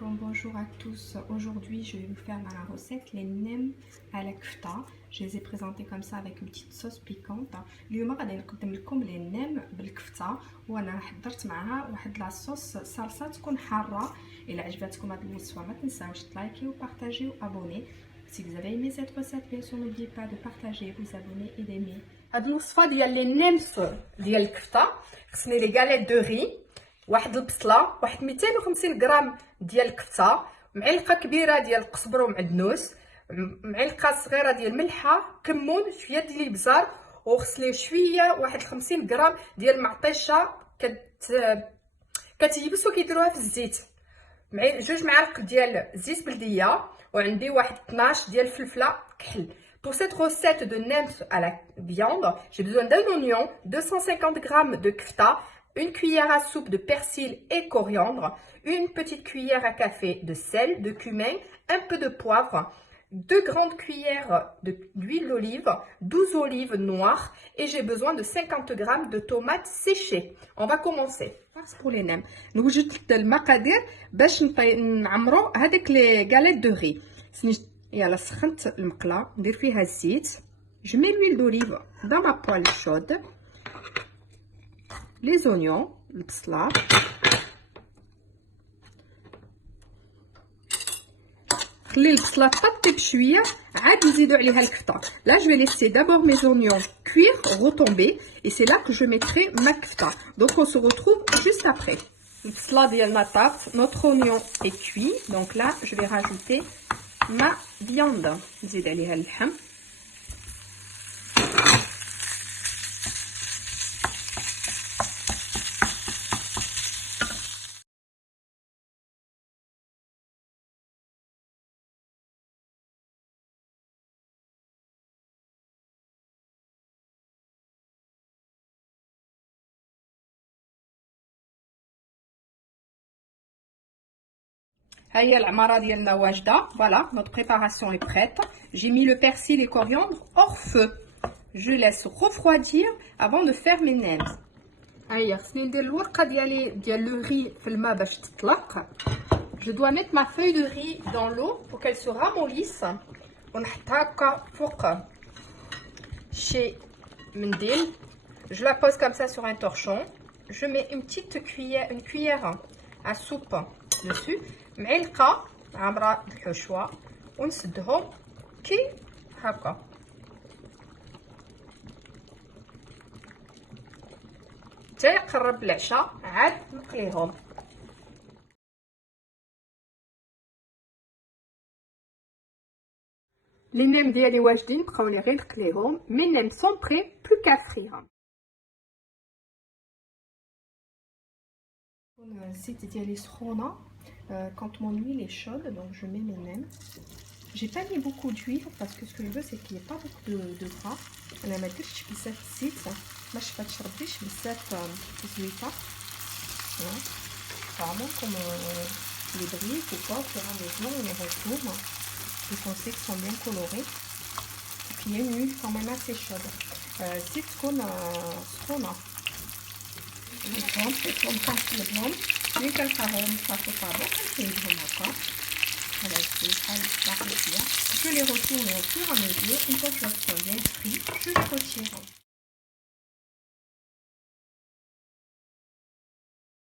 alaikum, bonjour à tous. Aujourd'hui, je vais vous faire la recette les nems à la kfta. Je les ai présentés comme ça avec une petite sauce piquante. اليوم غادي نقدم لكم les nems بالكفته وانا حضرت معها واحد لا صوص صلصه تكون حاره. الا عجبتكم هذه الوصفه ما تنساوش تلايكي وبارطاجي وابوني. Si vous avez aimé cette recette, bien sûr n'oubliez pas de partager, vous abonner et d'aimer. هاد الوصفه ديال لي نيمس ديال الكفته خصني لي غاليت دو ري، واحد البصله، واحد 250 غرام ديال الكفته، معلقه كبيره ديال القزبر ومعدنوس، معلقه صغيره ديال الملحه، كمون، شويه ديال الابزار، وغسليه شويه واحد 50 غرام ديال المعطيشه كتيبس وكيديروها في الزيت، جوج معالق ديال زيت بلديه، وعندي واحد 12 ديال الفلفله كحل. Pour cette recette de nems à la viande, j'ai besoin d'un oignon, 250 g de kfta, une cuillère à soupe de persil et coriandre, une petite cuillère à café de sel, de cumin, un peu de poivre, 2 grandes cuillères d'huile d'olive, 12 olives noires et j'ai besoin de 50 g de tomates séchées. On va commencer. Pour les nems, نوجد المقادير باش نعمرو هذيك لي غاليت دو ري. يلا سخنت المقله ندير فيها الزيت. Je mets l'huile d'olive dans ma poêle chaude. Les oignons, البصله. خلي البصله تطيب شويه عاد نزيدو عليها الكفته. Là je vais laisser d'abord mes oignons cuire, retomber et c'est là que je mettrai ma kfta. Donc on se retrouve juste après. البصله ديالنا طابت، notre oignon est cuit, donc là je vais rajouter ma viande. نزيد عليها اللحم. هيا العماره ديالنا واجده. Voilà, notre préparation est prête. J'ai mis le persil et coriandre hors feu. Je laisse refroidir avant de faire mes nems. هيا خصني ندير الورقه ديال لو ري في الماء باش تطلق. Je dois mettre ma feuille de riz dans l'eau pour qu'elle se ramollisse. ونحطها هكا فوق شي منديل. Je la pose comme ça sur un torchon. Je mets une cuillère à soupe dessus. معلقه عامره الحشوه ونسدهم كي هكا. حتى يقرب العشاء عاد نقليهم. Les nems ديالي واجدين بقاو لي غير نقليهم. Mes nems sont prêts, plus qu'à frire. الزيت ديالي سخونه. Quand mon huile est chaude, donc je mets mes nems. J'ai pas mis beaucoup d'huile parce que ce que je veux c'est qu'il n'y ait pas beaucoup de gras. انا ما درتش بزاف الزيت باش ما تشربيش بزاف الزويته. Vraiment comme les briques ou quoi, au fur et à mesure on les retrouve. Les foncés qui sont bien colorés. Et puis il y a une huile quand même assez chaude. الزيت تكون سخونه. نقلبهم ملي كنحرهم صافي طابو كنحيدهم هكا على الزيت بحال باقي فيها. Je les retourne au fur et à mesure. Une fois que je vois bien frit, je retire.